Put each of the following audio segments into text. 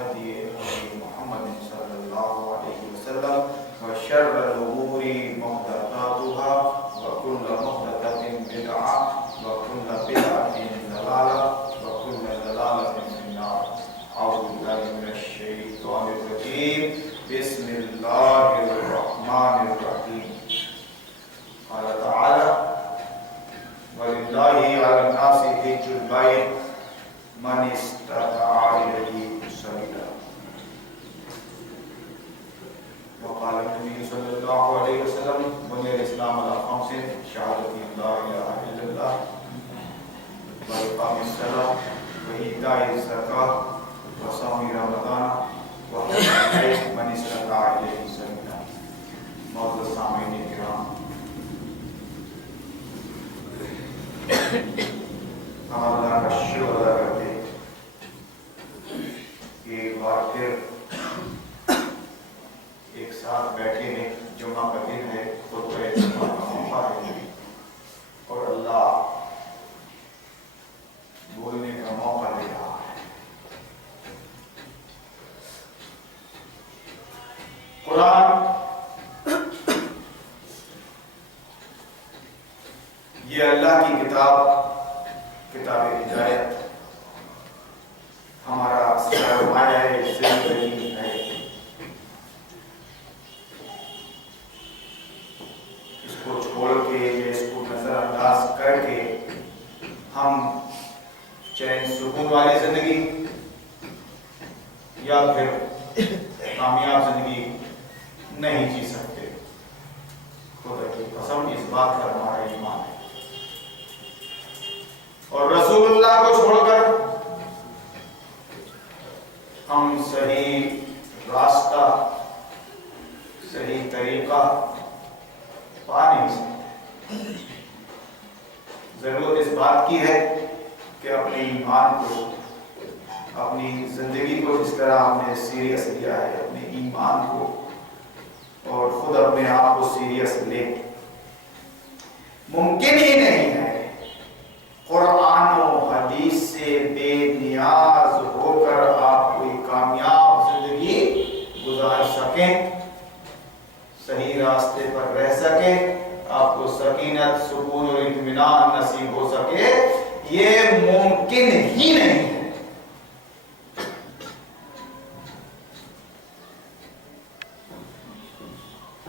هدي محمد صلى الله عليه وسلم وشر الأمور محدثاتها وكل محدثة بدعة وكل بدعة ضلالة وكل ضلالة في النار. أعوذ بالله من الشيطان الرجيم. بسم الله الرحمن الرحيم. قال تعالى: ولله على الناس حج البيت من استطاع إليه سبيلا. وقال النبي صلى الله عليه وسلم: بني الإسلام على خمس: شهادة لا إله إلا الله وإقام الصلاة وإيتاء الزكاة وصوم رمضان وحج البيت من استطاع إليه سبيلا. معزز سامعین کرام، ہم اللہ کا شکر ادا کرتے ہیں کہ ایک بار پھر ایک ساتھ بیٹھے ہیں. جمعہ کا دن ہے، خطبہ جمعہ کا موقع ہے اور اللہ بولنے کا موقع دے رہا ہے. قرآن یہ اللہ کی کتاب ہدایت، ہمارا سرمایہ زندگی ہے. اس کو چھوڑ کے یا اس کو نظر انداز کر کے ہم چین سکون والی زندگی یا پھر کامیاب زندگی نہیں جی سکتے. خدا کی قسم اس بات کا ہمارا ایمان ہے. اور رسول اللہ کو چھوڑ کر ہم صحیح راستہ، صحیح طریقہ پا نہیں سکتے. ضرورت اس بات کی ہے کہ اپنے ایمان کو، اپنی زندگی کو جس طرح ہم نے سیریس لیا ہے، اپنے ایمان کو اور خود اپنے آپ کو سیریس لیں. ممکن ہی نہیں ہے قرآن و حدیث سے بے نیاز ہو کر آپ کوئی کامیاب زندگی گزار سکیں، صحیح راستے پر رہ سکیں، آپ کو سکینت، سکون اور اطمینان نصیب ہو سکے. یہ ممکن ہی نہیں ہے.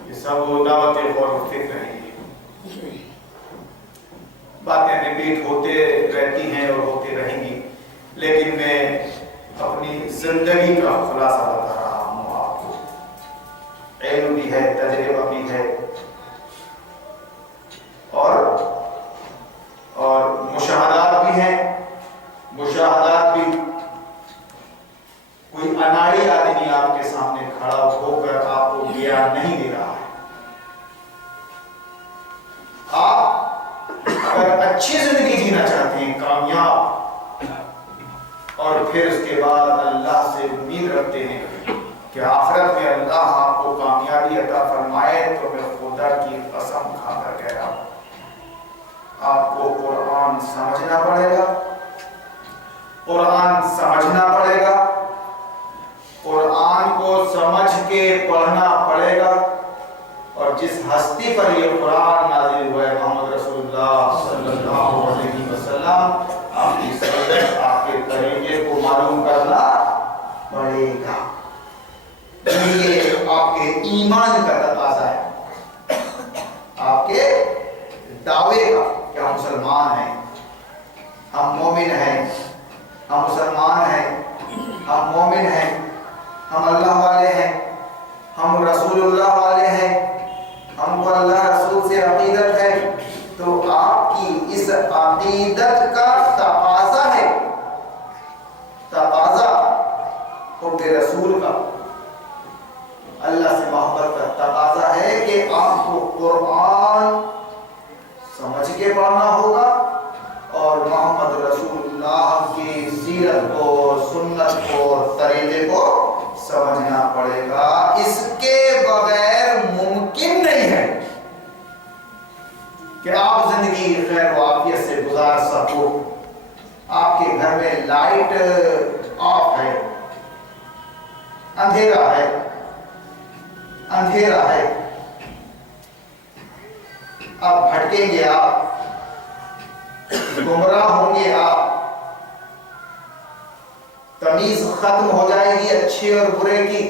یہ سب دعوت غور و فکر ہے. باتیں ریپیٹ ہوتے رہتی ہیں اور ہوتے رہیں گی، لیکن میں اپنی زندگی کا خلاصہ بتا رہا ہوں آپ کو. علم بھی ہے، تجربہ بھی ہے اور مشاہدات بھی ہیں. مشاہدات بھی کوئی اناڑی آدمی آپ کے سامنے کھڑا ہو کر آپ کو گیان نہیں دے رہا ہے. آپ اگر اچھی زندگی جینا چاہتے ہیں، کامیاب، اور پھر اس کے بعد اللہ سے امید رکھتے ہیں کہ آخرت میں اللہ آپ کو کامیابی عطا فرمائے، تو میں خدا کی قسم کھا کر کہہ رہا ہوں آپ کو قرآن سمجھنا پڑے گا، قرآن سمجھنا پڑے گا، قرآن کو سمجھ کے پڑھنا پڑے گا. اور جس ہستی پر یہ قرآن نازل ہوا ہے، محمد رسول اللہ صلی اللہ علیہ وسلم، آپ کی سنت، آپ کے طریقے کو معلوم کرنا پڑے گا. یہ آپ کے ایمان کا تقاضا ہے، آپ کے دعوے کا کہ ہم مسلمان ہیں، ہم مومن ہیں، ہم مسلمان ہیں، ہم مومن ہیں، ہم اللہ والے ہیں، ہم رسول اللہ والے ہیں، ہم کو اللہ رسول سے عقیدت ہے. تو آپ کی اس عقیدت کا تقاضا ہے، تقاضا حب رسول کا، اللہ سے محبت کا تقاضا ہے کہ آپ کو قرآن سمجھ کے پڑھنا ہوگا اور محمد رسول اللہ کی سیرت کو، سنت کو، طریقے کو سمجھنا پڑے گا. اس کے بغیر ممکن نہیں ہے کہ آپ زندگی خیر و عافیت سے گزار سکو. آپ کے گھر میں لائٹ آف ہے، اندھیرا ہے، اندھیرا ہے. اب بھٹکیں گے آپ، گمراہ ہوں گے آپ، تمیز ختم ہو جائے گی اچھے اور برے کی.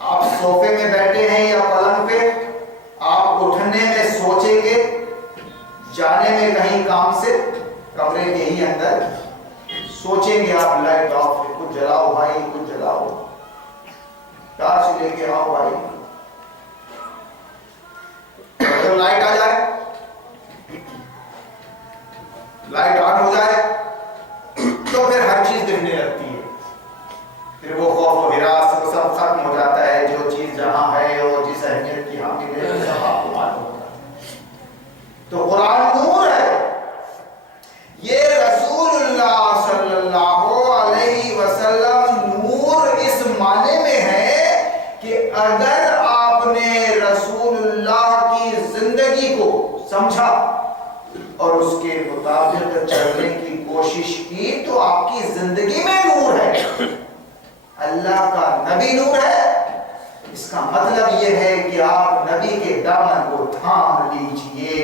آپ صوفے میں بیٹھے ہیں یا پلنگ پہ، آپ اٹھنے میں سوچیں گے، جانے میں کہیں کام سے کمرے کے ہی اندر سوچیں گے آپ لائٹ آف ہے، کچھ جلاؤ بھائی، کچھ جلاؤ، ٹارچ لے کے آؤ بھائی. اگر لائٹ آ جائے، لائٹ آن ہو جائے تو پھر ہر چیز دکھنے لگتی ہے. پھر وہ خوف و ہراس وہ سب ختم ہو جاتا ہے. جو چیز جہاں ہے اور جس اہمیت کی حامل ہے سب آپ کو معلوم ہوتا ہے. تو قرآن نور ہے. یہ رسول اللہ صلی اللہ علیہ وسلم نور اس معنی میں ہے کہ اگر آپ نے رسول اللہ کی زندگی کو سمجھا اور اس کے مطابق چلنے کی کوشش کی تو آپ کی زندگی میں نور ہے. اللہ کا نبی نور ہے. اس کا مطلب یہ ہے کہ آپ نبی کے دامن کو تھام لیجئے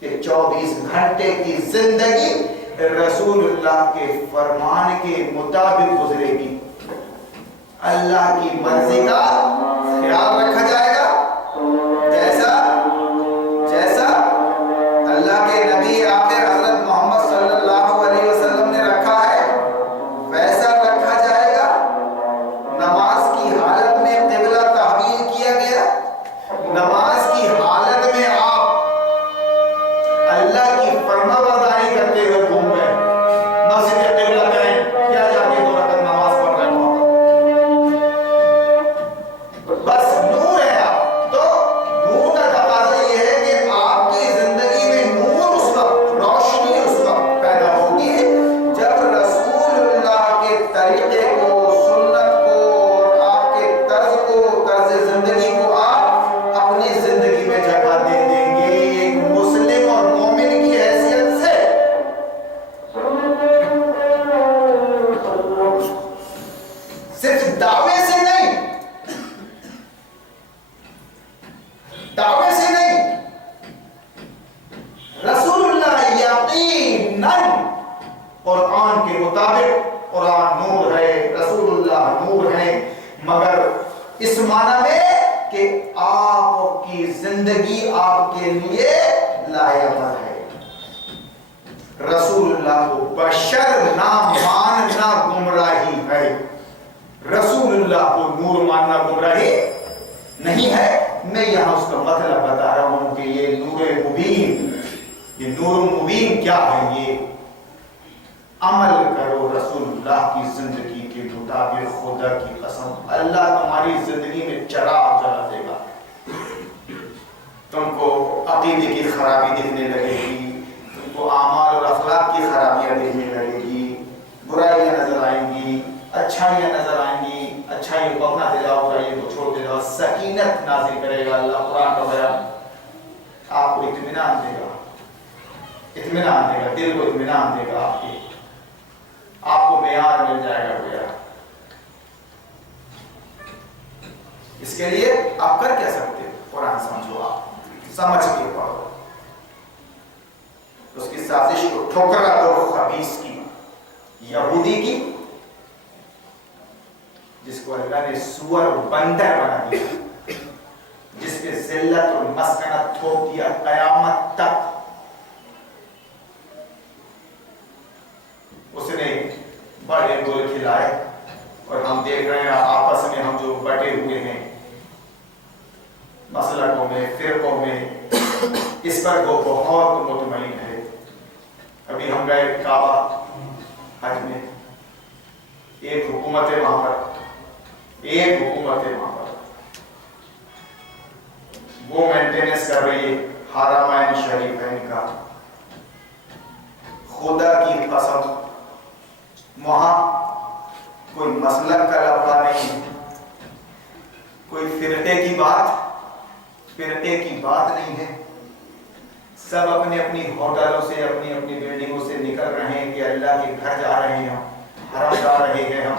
کہ 24 گھنٹے کی زندگی رسول اللہ کے فرمان کے مطابق گزرے گی. اللہ کی مرضی کا خیال رکھا جائے گا. جیسا اللہ کے نبی آخر حضرت محمد صلی اللہ علیہ وسلم نے رکھا ہے ویسا رکھا جائے گا. نماز کی حالت میں قبلہ تحویل کیا گیا. نماز کی حالت میں آپ اللہ کی فرمانبرداری کرتے ہوئے گھوم گئے. مسجد قبلہ کریں کیا جا کے 2 رکعت نماز پڑھ رہے ہو، بس نور ہے آپ. تو نور کا تقاضا یہ ہے کہ آپ کی زندگی میں نور اس وقت، روشنی اس وقت پیدا ہوگی جب رسول اللہ کے طریقے کو، سنت کو اور آپ کے طرز کو، طرز زندگی کو آپ اپنی زندگی میں جگہ دے دیں گے ایک مسلم اور مومن کی حیثیت سے. صرف دعوے سے نہیں، دعوے سے نہیں، رسول اللہ یقیناً قرآن کے مطابق قرآن نور ہے، رسول اللہ نور ہے، مگر اس معنی میں کہ آپ کی زندگی آپ کے لیے لائق ہے. رسول اللہ کو بشر نہ ماننا گمراہی ہے. رسول اللہ کو نور ماننا گمراہی نہیں ہے. میں یہاں اس کا مطلب بتا رہا ہوں کہ یہ نور مبین، یہ نور مبین کیا ہے؟ یہ عمل کرو رسول اللہ کی زندگی کے مطابق. خدا کی قسم اللہ تمہاری زندگی میں چراغ جلا دے گا. تم کو عقیدے کی خرابی دکھنے لگے گی، تم کو اعمال اور اخلاق کی خرابیاں دکھنے لگے گی، برائیاں نظر آئیں گی، اچھائیاں نظر آئیں گی. اچھائی کو اپنا دے جاؤ، برائیوں کو چھوڑ دے جاؤ. سکینت نازل کرے گا اللہ. قرآن کا بیان آپ کو اطمینان دے گا، اطمینان دے گا، دل کو اطمینان دے گا. آپ کو معیار مل جائے گا. گویا اس کے لیے آپ کر کیا سکتے ہیں؟ قرآن سمجھو، آپ سمجھ کے پڑھو، اس کی سازش کو ٹھکرا دو. خبیث کی، یہودی کی، جس کو اللہ نے سور اور بندر بنا دیا، جس پہ ذلت اور مسکنت تھوپ دیا قیامت تک. اس نے بڑے گول کھلائے اور ہم دیکھ رہے ہیں آپس میں ہم جو بٹے ہوئے ہیں مسلکوں میں، فرقوں میں، اس پر وہ بہت مطمئن ہے. ابھی ہم گئے کعبہ حج میں، ایک حکومت ہے وہاں پر، ایک حکومت ہے وہاں پر، وہ مینٹیننس کر رہی ہے حرمین شریفین کا. خدا کی قسم وہاں کوئی مسلک کا لفظ نہیں، کوئی فرقے کی بات نہیں ہے. سب اپنے اپنی ہوٹلوں سے، اپنی اپنی بلڈنگوں سے نکل رہے ہیں کہ اللہ کے گھر جا رہے ہیں، ہم حرم جا رہے ہیں، ہم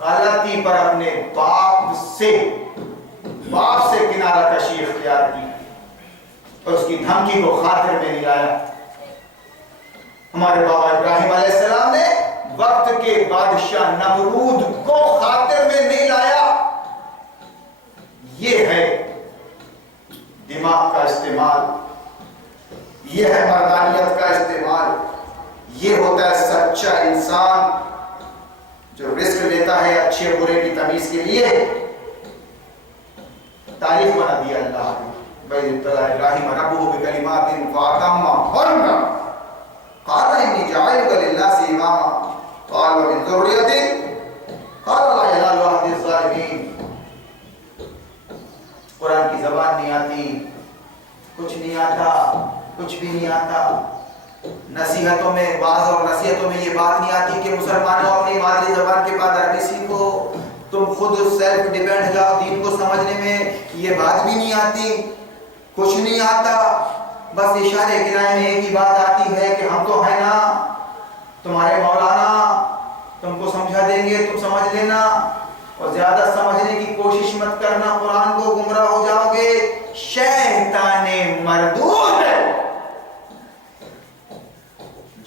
غلطی پر اپنے باپ سے کنارہ کشی اختیار کی اور اس کی دھمکی کو خاطر میں نہیں لایا. ہمارے بابا ابراہیم علیہ السلام نے وقت کے بادشاہ نمرود کو خاطر میں نہیں لایا. یہ ہے دماغ کا استعمال، یہ ہے مردانیت کا استعمال، یہ ہوتا ہے سچا انسان جو رزق لیتا ہے اچھے برے کی تمیز کے لیے. تعریف بنا دیا اللہ نے. بھائی ابتلا ابراہیم ربہ بکلمات فاتمہن قال انی جاعلک للناس اماما قال ومن ذریتی قال لا ینال عہد الظالمین. قرآن کی زبان نہیں آتی، کچھ نہیں آتا، کچھ بھی نہیں آتا. نصیحتوں میں بعض اور نصیحتوں میں یہ بات نہیں آتی کہ مسلمانوں اپنی مادری زبان کے بعد عربی سیکھو، تم خود سیلف ڈیپینڈ جاؤ دین کو سمجھنے میں. یہ بات بھی نہیں آتی، کچھ نہیں آتا. بس اشارے کنائے میں ایک ہی بات آتی ہے کہ ہم تو ہے نا تمہارے مولانا، تم کو سمجھا دیں گے، تم سمجھ لینا. اور زیادہ سمجھنے کی کوشش مت کرنا، قرآن کو گمراہ ہو جاؤ گے. شیطان مردود ہے.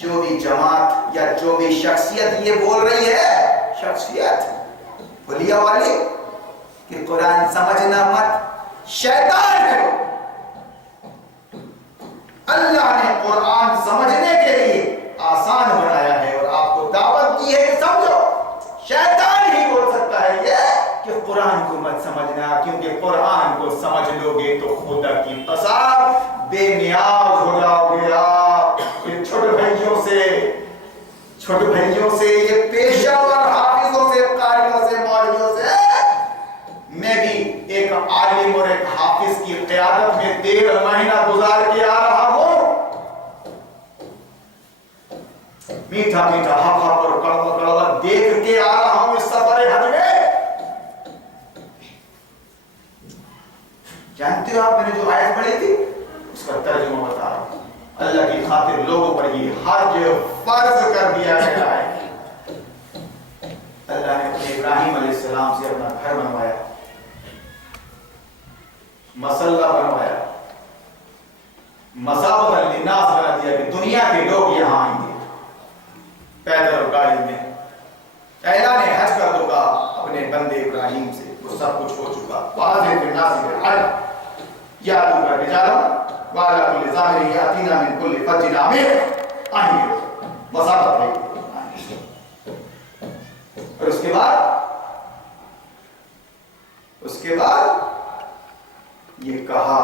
جو بھی جماعت یا جو بھی شخصیت یہ بول رہی ہے، شخصیت بھلیا والی کہ قرآن سمجھنا مت، شیطان ہے. اللہ نے قرآن سمجھنے کے لیے آسان بنایا ہے اور آپ کو دعوت دی ہے کہ سمجھو. شیطان ہی بول سکتا ہے یہ کہ قرآن کو مت سمجھنا، کیونکہ قرآن کو سمجھ لو گے تو خدا کی قسم بے نیاز ہو جاؤ گے آپ. یہ چھوٹے بھائیوں سے یہ پیشہ ور حافظوں سے، قاریوں سے، مولویوں سے میں بھی ایک عالم اور ایک حافظ کی قیادت میں 13 مہینہ گزار کے آ رہا ہوں. میٹھا میٹھا ہپ ہپ اور کڑوا کڑوا دیکھ کے آ رہا ہوں اس سفر حج میں. جانتے ہو آپ میں نے جو آیت پڑھی تھی اس کا ترجمہ بتا رہا ہوں. اللہ کی خاطر لوگوں پر یہ حج فرض کر دیا گیا ہے. اللہ نے اپنے ابراہیم علیہ السلام سے اپنا گھر بنوایا، مسلح بنوایا، مسابت للناس بنا دیا کہ دنیا کے لوگ یہاں آئیں گے پیدل اور گاڑی میں. اعلان حج کر دو گا اپنے بندے ابراہیم سے، وہ سب کچھ ہو چکا. واضح کے ناصر حج یا تو کر بجارم وعلا کل ظاہر یاتینا من کل فج عامر. آئیں گے مسابت ہے. اور اس کے بعد یہ کہا،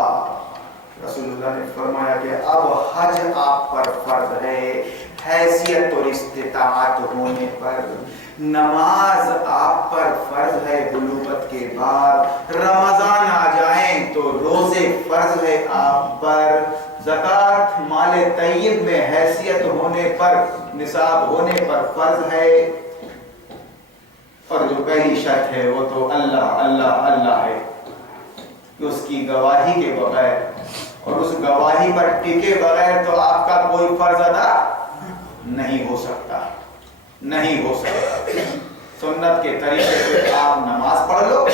رسول اللہ نے فرمایا کہ اب حج آپ پر فرض ہے حیثیت اور استطاعت ہونے پر. نماز آپ پر فرض ہے بلوغت کے بعد. رمضان آ جائیں تو روزے فرض ہے آپ پر. زکوٰۃ مال طیب میں حیثیت ہونے پر، نصاب ہونے پر فرض ہے. اور جو پہلی شرط ہے وہ تو اللہ اللہ اللہ ہے کہ اس کی گواہی کے بغیر اور اس گواہی پر ٹکے بغیر تو آپ کا کوئی فرض ادا نہیں ہو سکتا، نہیں ہو سکتا. سنت کے طریقے پہ آپ نماز پڑھ لو،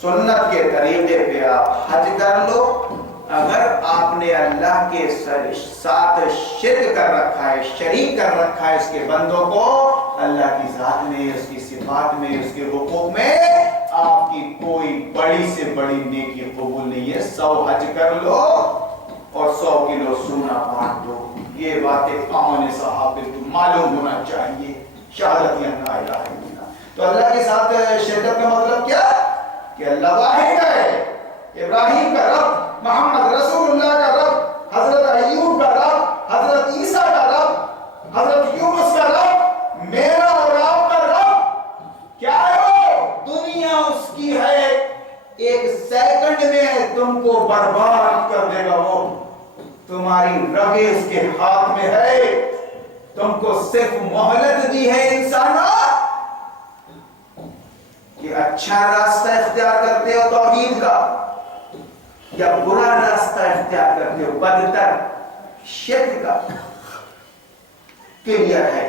سنت کے طریقے پہ آپ حج کر لو. اگر آپ نے اللہ کے ساتھ شرک کر رکھا ہے، شریک کر رکھا ہے اس کے بندوں کو، اللہ کی ذات میں، اس کی صفات میں، اس کے حقوق میں، آپ کی کوئی بڑی سے بڑی نیکی قبول نہیں ہے. 100 حج کر لو اور 100 کلو سونا بانٹ دو. یہ باتیں قوم صحابہ کو معلوم ہونا چاہیے. شہادت لا الہ الا اللہ. تو اللہ کے ساتھ شرکت کا مطلب کیا کہ اللہ واحد ہے. ابراہیم کا رب، محمد رسول اللہ کا رب، حضرت ایوب کا رب، حضرت عیسیٰ کا رب، حضرت یونس کا رب، میرا اور آپ کا رب کیا ہے؟ وہ دنیا اس کی ہے، ایک سیکنڈ میں تم کو برباد کر دے گا. وہ تمہاری رگیں اس کے ہاتھ میں ہے. تم کو صرف مہلت دی ہے انسانوں کہ اچھا راستہ اختیار کرتے ہو توحید کا یا برا راستہ اختیار کرتے ہو بدتر شرک کا. کلیئر ہے.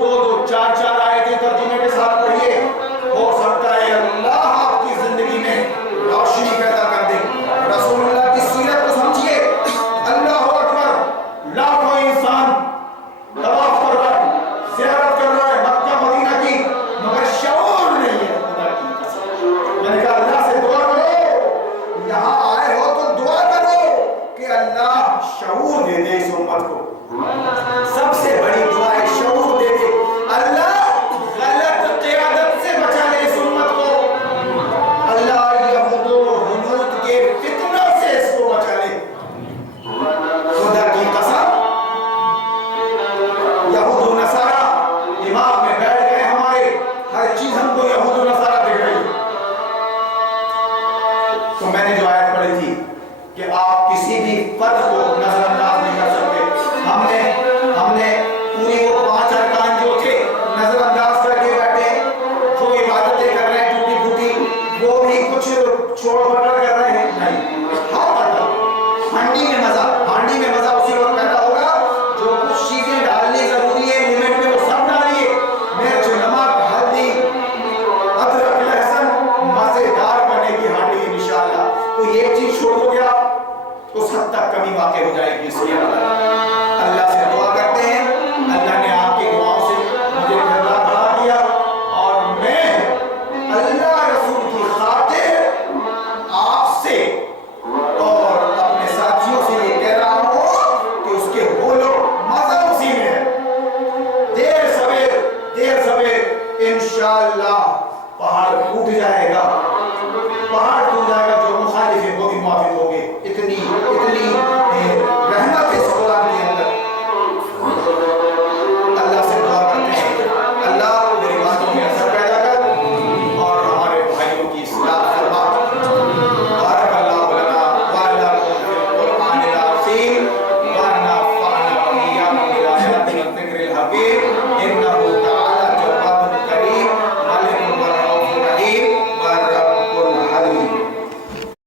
2-2, 4-4